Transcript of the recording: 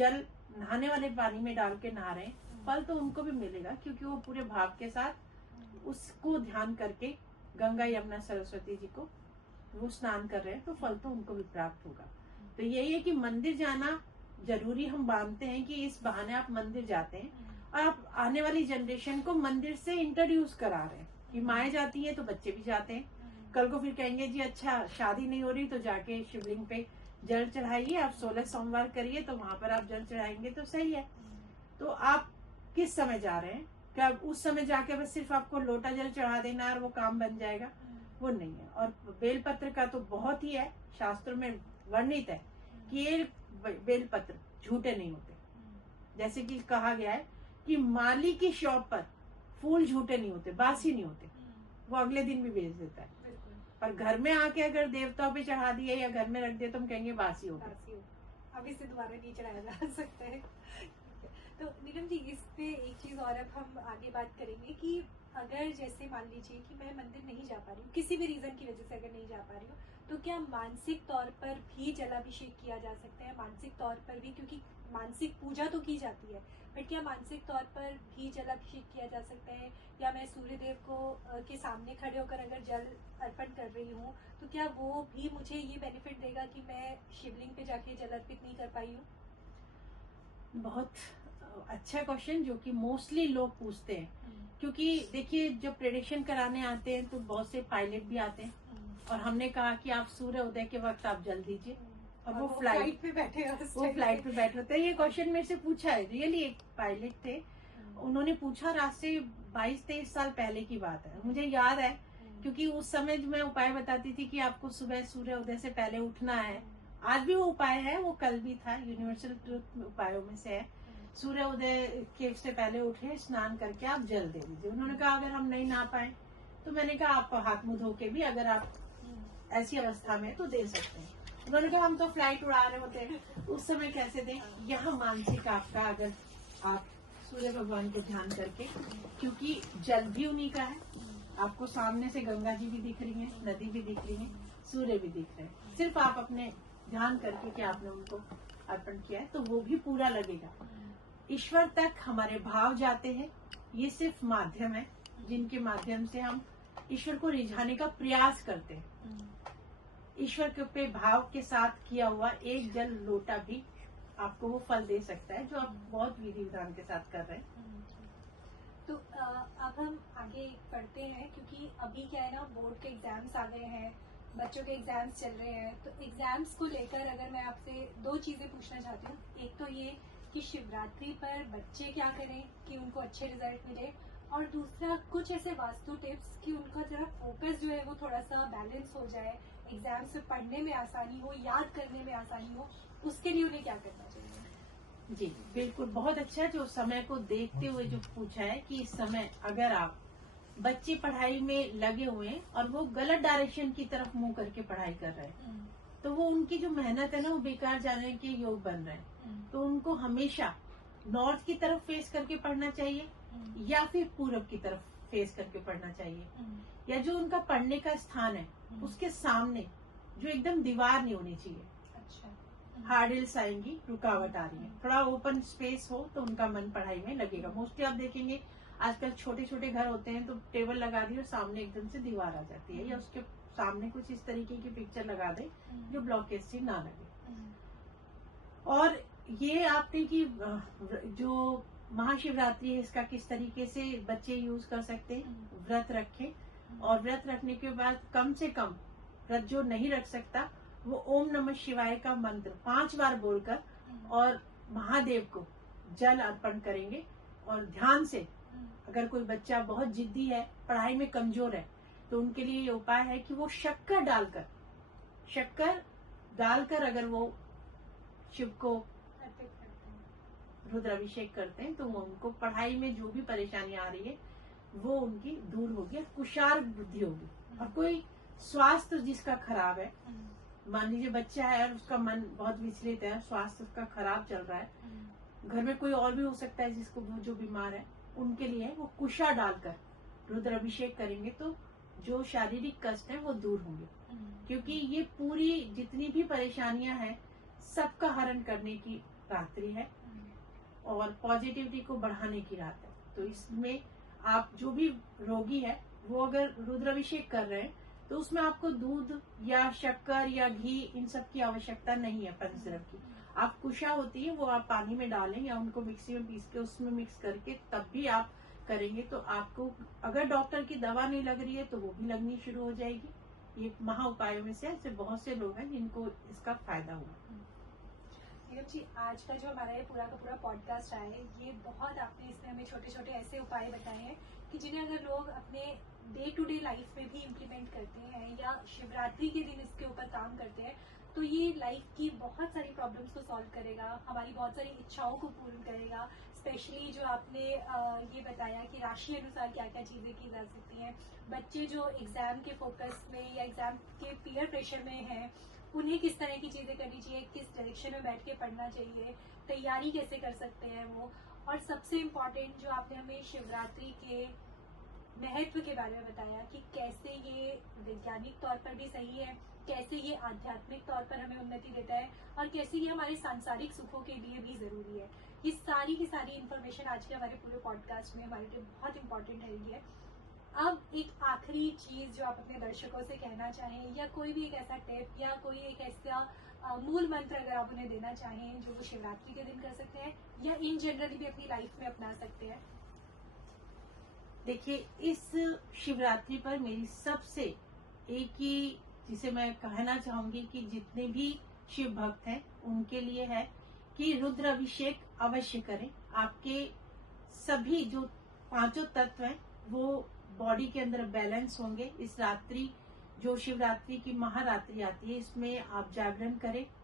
जल नहाने वाले पानी में डाल के नहा रहे हैं, फल तो उनको भी मिलेगा, क्योंकि वो पूरे भाव के साथ उसको ध्यान करके गंगा यमुना सरस्वती जी को वो स्नान कर रहे हैं, तो फल तो उनको भी प्राप्त होगा। तो यही है कि मंदिर जाना जरूरी हम मानते हैं कि इस बहाने आप मंदिर जाते हैं और आप आने वाली जनरेशन को मंदिर से इंट्रोड्यूस करा रहे हैं कि माएँ जाती है तो बच्चे भी जाते हैं। कल को फिर कहेंगे जी अच्छा शादी नहीं हो रही तो जाके शिवलिंग पे जल चढ़ाइए, आप 16 सोमवार करिए तो वहां पर आप जल चढ़ाएंगे तो सही है। तो आप किस समय जा रहे हैं? क्या उस समय जाके बस सिर्फ आपको लोटा जल चढ़ा देना और वो काम बन जाएगा? वो नहीं है। और बेलपत्र का तो बहुत ही है, शास्त्रों में वर्णित है कि ये बेलपत्र झूठे नहीं होते। जैसे कि कहा गया है कि माली की शॉप पर फूल झूठे नहीं होते, बासी नहीं होते, वो अगले दिन भी बेच देता है। पर घर में आके अगर देवताओं पे चढ़ा दिए या घर में रख दिए तो हम कहेंगे बासी हो गया, अब इसे दोबारा नहीं चढ़ाया जा सकता है। तो नीलम जी, इस पे एक चीज और अब हम आगे बात करेंगे कि अगर जैसे मान लीजिए कि मैं मंदिर नहीं जा पा रही हूँ, किसी भी रीजन की वजह से अगर नहीं जा पा रही हूँ, तो क्या मानसिक तौर पर भी जलाभिषेक किया जा सकता है? मानसिक तौर पर भी, क्योंकि मानसिक पूजा तो की जाती है, बट क्या मानसिक तौर पर भी जलाभिषेक किया जा सकता है? या मैं सूर्यदेव को के सामने खड़े होकर अगर जल अर्पण कर रही हूँ तो क्या वो भी मुझे ये बेनिफिट देगा कि मैं शिवलिंग पे जाके जल अर्पित नहीं कर पाई हूँ? बहुत अच्छा क्वेश्चन जो कि मोस्टली लोग पूछते हैं, क्योंकि देखिए जब प्रेडिक्शन कराने आते हैं तो बहुत से पायलट भी आते हैं और हमने कहा कि आप सूर्य उदय के वक्त आप जल दीजिए और वो फ्लाइट पे बैठे होते हैं। ये क्वेश्चन मेरे से पूछा है, रियली एक पायलट थे, उन्होंने पूछा, रात से 22-23 साल पहले की बात है, मुझे याद है क्योंकि उस समय मैं उपाय बताती थी कि आपको सुबह सूर्य उदय से पहले उठना है। आज भी वो उपाय है, वो कल भी था, यूनिवर्सल ट्रुथ उपायों में से है। सूर्य उदय के से पहले उठे, स्नान करके आप जल दे दीजिए। उन्होंने कहा अगर हम नहीं नहा पाए तो मैंने कहा आप हाथ मुंह धो के भी अगर आप ऐसी अवस्था में तो दे सकते हैं। उन्होंने कहा हम तो फ्लाइट उड़ा रहे होते हैं, उस समय कैसे दें? यह मानसिक आपका, अगर आप सूर्य भगवान को ध्यान करके, क्योंकि जल भी उन्हीं का है, आपको सामने से गंगा जी भी दिख रही है, नदी भी दिख रही है, सूर्य भी दिख रहे हैं, सिर्फ आप अपने ध्यान करके कि आपने उनको अर्पण किया है तो वो भी पूरा लगेगा। ईश्वर तक हमारे भाव जाते हैं, ये सिर्फ माध्यम है जिनके माध्यम से हम ईश्वर को रिझाने का प्रयास करते हैं। ईश्वर के पे भाव के साथ किया हुआ एक जल लोटा भी आपको वो फल दे सकता है जो आप बहुत विधि विधान के साथ कर रहे हैं। तो अब हम आगे पढ़ते हैं, क्योंकि अभी क्या है ना, बोर्ड के एग्जाम्स आ गए हैं, बच्चों के एग्जाम्स चल रहे हैं। तो एग्जाम्स को लेकर अगर मैं आपसे दो चीजें पूछना चाहती हूँ। एक तो ये कि शिवरात्रि पर बच्चे क्या करें कि उनको अच्छे रिजल्ट मिले, और दूसरा कुछ ऐसे वास्तु टिप्स कि उनका जरा फोकस जो है वो थोड़ा सा बैलेंस हो जाए, एग्जाम्स में पढ़ने में आसानी हो, याद करने में आसानी हो, उसके लिए उन्हें क्या करना चाहिए? जी बिल्कुल, बहुत अच्छा जो समय को देखते हुए जो पूछा है कि इस समय अगर आप बच्चे पढ़ाई में लगे हुए हैं और वो गलत डायरेक्शन की तरफ मुंह करके पढ़ाई कर रहे हैं तो वो उनकी जो मेहनत है ना वो बेकार जाने के योग बन रहे हैं। तो उनको हमेशा नॉर्थ की तरफ फेस करके पढ़ना चाहिए या फिर पूरब की तरफ फेस करके पढ़ना चाहिए, या जो उनका पढ़ने का स्थान है उसके सामने जो एकदम दीवार नहीं होनी चाहिए। अच्छा, हार्ड हिल्स आएंगी, रुकावट आ रही है, थोड़ा ओपन स्पेस हो तो उनका मन पढ़ाई में लगेगा। मोस्टली आप देखेंगे आजकल छोटे छोटे घर होते हैं तो टेबल लगा दी और सामने एकदम से दीवार आ जाती है, या उसके सामने कुछ इस तरीके की पिक्चर लगा दे जो ब्लॉकेज से ना लगे। और ये आपने की जो महाशिवरात्रि है इसका किस तरीके से बच्चे यूज कर सकते हैं, व्रत रखें और व्रत रखने के बाद कम से कम, व्रत जो नहीं रख सकता वो ओम नमः शिवाय का मंत्र 5 बार बोलकर और महादेव को जल अर्पण करेंगे। और ध्यान से, अगर कोई बच्चा बहुत जिद्दी है, पढ़ाई में कमजोर है, तो उनके लिए ये उपाय है कि वो शक्कर डालकर अगर वो शिव को रुद्राभिषेक करते हैं तो वो उनको पढ़ाई में जो भी परेशानी आ रही है वो उनकी दूर होगी, कुशार बुद्धि होगी। और कोई स्वास्थ्य जिसका खराब है, मान लीजिए बच्चा है और उसका मन बहुत विचलित है, स्वास्थ्य उसका खराब चल रहा है, घर में कोई और भी हो सकता है जिसको जो बीमार है, उनके लिए वो कुशा डालकर रुद्राभिषेक करेंगे तो जो शारीरिक कष्ट है वो दूर होंगे। क्योंकि ये पूरी जितनी भी परेशानियां हैं सबका हरण करने की रात्रि है और पॉजिटिविटी को बढ़ाने की रात है। तो इसमें आप जो भी रोगी है वो अगर रुद्राभिषेक कर रहे हैं तो उसमें आपको दूध या शक्कर या घी इन सब की आवश्यकता नहीं है। पंचद्रव्य की आप कुशा होती है वो आप पानी में डालें या उनको मिक्सी में पीस के उसमें मिक्स करके तब भी आप करेंगे तो आपको अगर डॉक्टर की दवा नहीं लग रही है तो वो भी लगनी शुरू हो जाएगी। ये महा उपायों में से ऐसे बहुत से लोग हैं जिनको इसका फायदा हुआ। नीलम जी, आज का जो हमारा ये पूरा का पूरा पॉडकास्ट रहा है, ये बहुत आपने इसमें हमें छोटे छोटे ऐसे उपाय बताए हैं कि जिन्हें अगर लोग अपने डे टू डे लाइफ में भी इम्प्लीमेंट करते हैं या शिवरात्रि के दिन इसके ऊपर काम करते हैं तो ये लाइफ की बहुत सारी प्रॉब्लम्स को सॉल्व करेगा, हमारी बहुत सारी इच्छाओं को पूर्ण करेगा। स्पेशली जो आपने ये बताया कि राशि अनुसार क्या क्या चीजें की जा सकती हैं, बच्चे जो एग्जाम के फोकस में या एग्जाम के पीयर प्रेशर में हैं उन्हें किस तरह की चीजें करनी चाहिए, किस डायरेक्शन में बैठ के पढ़ना चाहिए, तैयारी कैसे कर सकते हैं वो, और सबसे इम्पोर्टेंट जो आपने हमें शिवरात्रि के महत्व के बारे में बताया कि कैसे ये वैज्ञानिक तौर पर भी सही है, कैसे ये आध्यात्मिक तौर पर हमें उन्नति देता है और कैसे ये हमारे सांसारिक सुखों के लिए भी जरूरी है। ये सारी की सारी इन्फॉर्मेशन आज के हमारे पूरे पॉडकास्ट में हमारे लिए बहुत इंपॉर्टेंट है ये। अब एक आखिरी चीज जो आप अपने दर्शकों से कहना चाहें या कोई भी एक ऐसा टिप या कोई एक ऐसा मूल मंत्र अगर आप उन्हें देना चाहें जो वो शिवरात्रि के दिन कर सकते हैं या इन जनरली भी अपनी लाइफ में अपना सकते हैं। देखिए, इस शिवरात्रि पर मेरी सबसे एक ही जिसे मैं कहना चाहूंगी कि जितने भी शिव भक्त हैं उनके लिए है कि रुद्र अभिषेक अवश्य करें। आपके सभी जो पांचों तत्व हैं वो बॉडी के अंदर बैलेंस होंगे। इस रात्रि जो शिवरात्रि की महारात्रि आती है इसमें आप जागरण करें